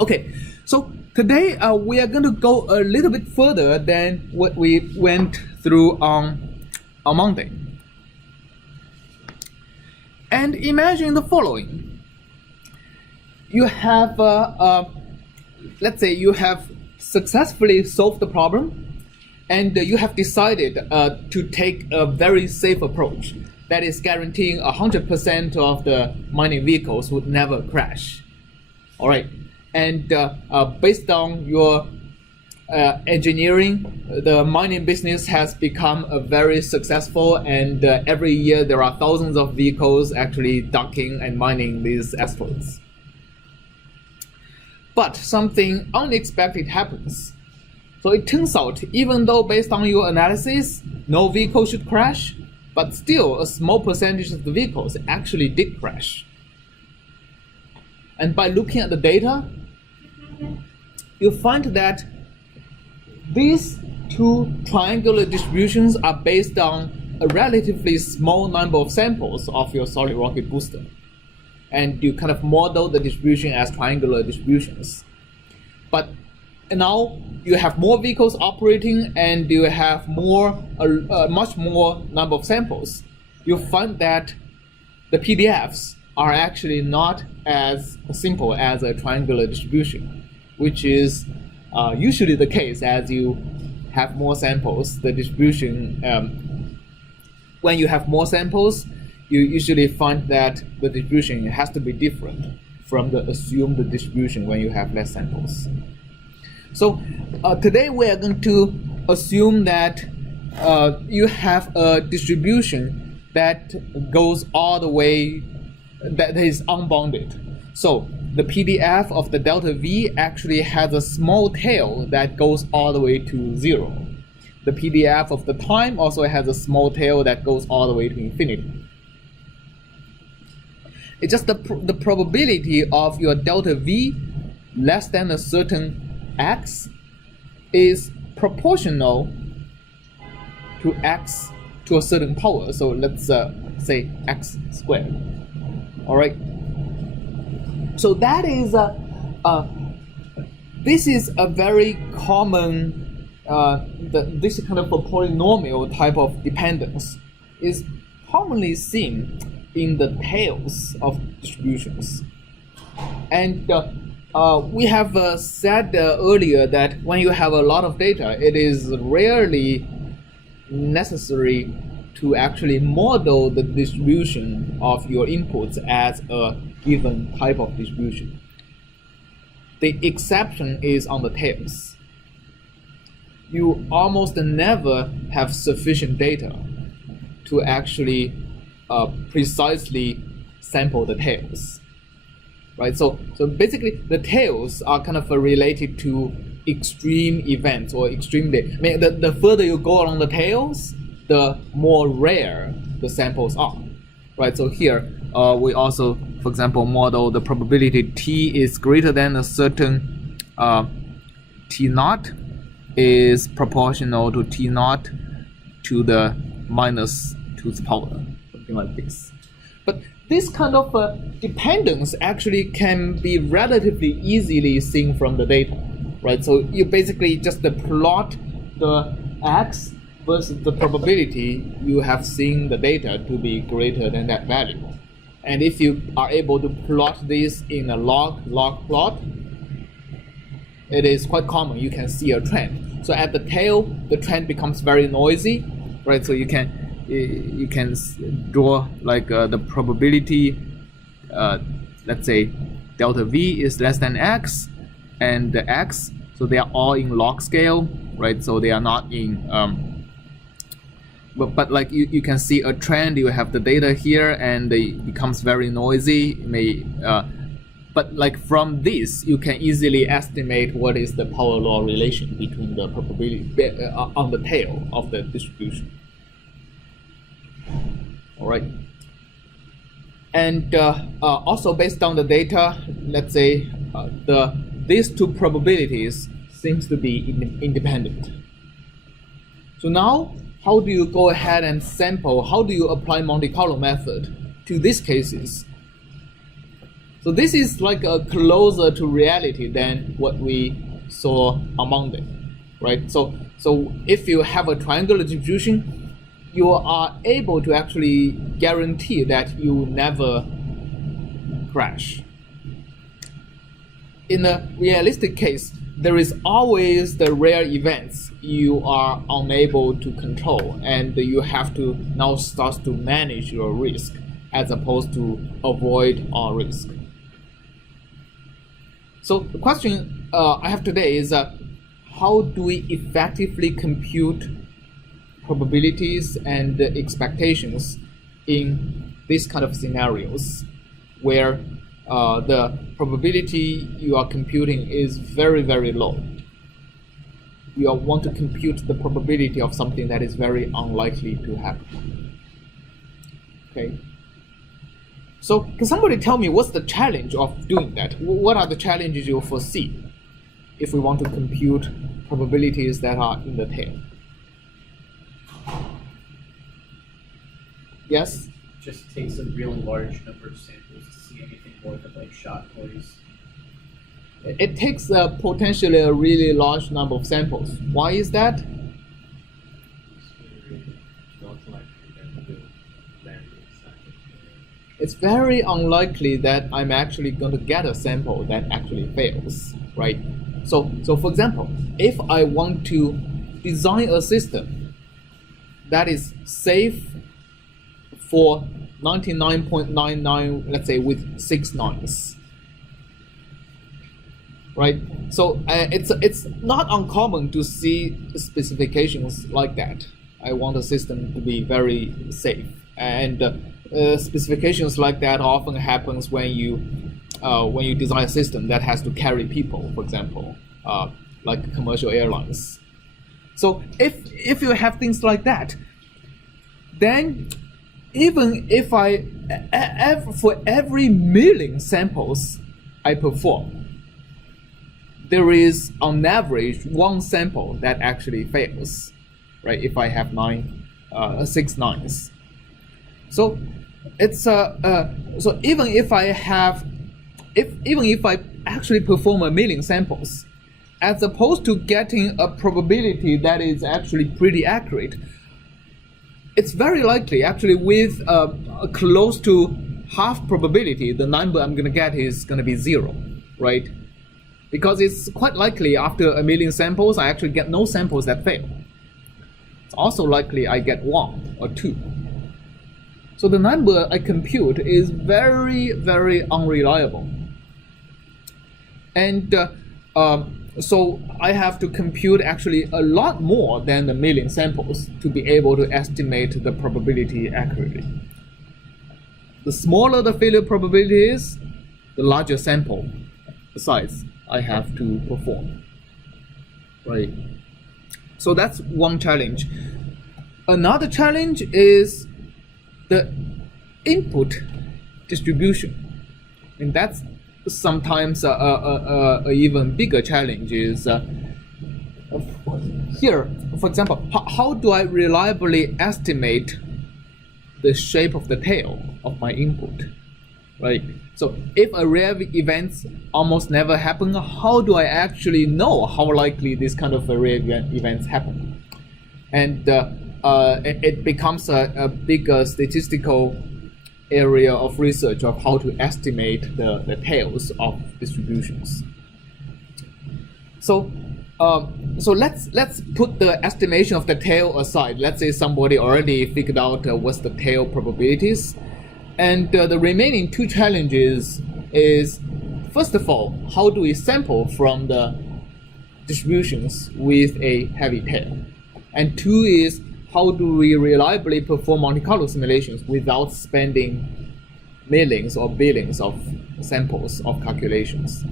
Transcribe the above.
Okay, so today we are going to go a little bit further than what we went through on Monday. And imagine the following. You have, let's say you have successfully solved the problem, and you have decided to take a very safe approach that is guaranteeing 100% of the mining vehicles would never crash. All right. And based on your engineering, the mining business has become a very successful, and every year there are thousands of vehicles actually docking and mining these asteroids. But something unexpected happens. So it turns out, even though based on your analysis, no vehicle should crash, but still a small percentage of the vehicles actually did crash. And by looking at the data, you find that these two triangular distributions are based on a relatively small number of samples of your solid rocket booster. And you kind of model the distribution as triangular distributions. But now you have more vehicles operating and you have much more number of samples. You find that the PDFs are actually not as simple as a triangular distribution, which is usually the case as you have more samples. The distribution, when you have more samples, you usually find that the distribution has to be different from the assumed distribution when you have less samples. So today we are going to assume that you have a distribution that goes all the way, that is unbounded. So the PDF of the delta V actually has a small tail that goes all the way to 0. The PDF of the time also has a small tail that goes all the way to infinity. It's just the probability of your delta V less than a certain x is proportional to x to a certain power. So let's say x squared. All right. So that is this is a very common this kind of a polynomial type of dependence is commonly seen in the tails of distributions. And we have said earlier that when you have a lot of data, it is rarely necessary to actually model the distribution of your inputs as a given type of distribution. The exception is on the tails. You almost never have sufficient data to actually precisely sample the tails, right? So basically the tails are kind of related to extreme events or extremely, I mean, the further you go along the tails, the more rare the samples are, right? So here we also, for example, model the probability t is greater than a certain t naught is proportional to t naught to the minus 2th power, something like this. But this kind of dependence actually can be relatively easily seen from the data, right? So you basically just plot the x versus the probability you have seen the data to be greater than that value. And if you are able to plot this in a log plot, it is quite common. You can see a trend. So at the tail, the trend becomes very noisy, right? So you can draw like the probability, let's say delta V is less than x, and the x, so they are all in log scale, right? So they are not in but like you can see a trend. You have the data here and it becomes very noisy. But like from this you can easily estimate what is the power law relation between the probability on the tail of the distribution. All right. And also based on the data, let's say these two probabilities seems to be independent. So now, how do you go ahead and sample? How do you apply Monte Carlo method to these cases? So this is like a closer to reality than what we saw on Monday, right? So if you have a triangular distribution, you are able to actually guarantee that you never crash. In a realistic case, there is always the rare events you are unable to control, and you have to now start to manage your risk as opposed to avoid all risk. So the question I have today is how do we effectively compute probabilities and expectations in these kind of scenarios where the probability you are computing is very, very low. You want to compute the probability of something that is very unlikely to happen. Okay. So can somebody tell me what's the challenge of doing that? What are the challenges you foresee if we want to compute probabilities that are in the tail? Yes? Just takes a really large number of samples to see anything more than like shot noise. It takes potentially a really large number of samples. Why is that? It's very unlikely that I'm actually going to get a sample that actually fails, right? So for example, if I want to design a system that is safe for 99.99, let's say with 6 nines, right? So it's not uncommon to see specifications like that. I want a system to be very safe, and specifications like that often happens when you design a system that has to carry people, for example, like commercial airlines. So if you have things like that, then even if for every million samples I perform, there is on average one sample that actually fails, right? If I have 6 nines. So it's so even if I actually perform a million samples, as opposed to getting a probability that is actually pretty accurate, it's very likely actually with a close to half probability, the number I'm going to get is going to be 0, right? Because it's quite likely after a million samples, I actually get no samples that fail. It's also likely I get 1 or 2. So the number I compute is very, very unreliable. And so I have to compute actually a lot more than a million samples to be able to estimate the probability accurately. The smaller the failure probability is, the larger sample size I have to perform, right? So that's one challenge. Another challenge is the input distribution, and that's sometimes a even bigger challenge. Is here, for example, how do I reliably estimate the shape of the tail of my input, right? So if a rare events almost never happen, how do I actually know how likely this kind of rare events happen? And it becomes a bigger statistical area of research of how to estimate the tails of distributions. So let's put the estimation of the tail aside. Let's say somebody already figured out what's the tail probabilities, and the remaining two challenges is, first of all, how do we sample from the distributions with a heavy tail, and two is how do we reliably perform Monte Carlo simulations without spending millions or billions of samples of calculations.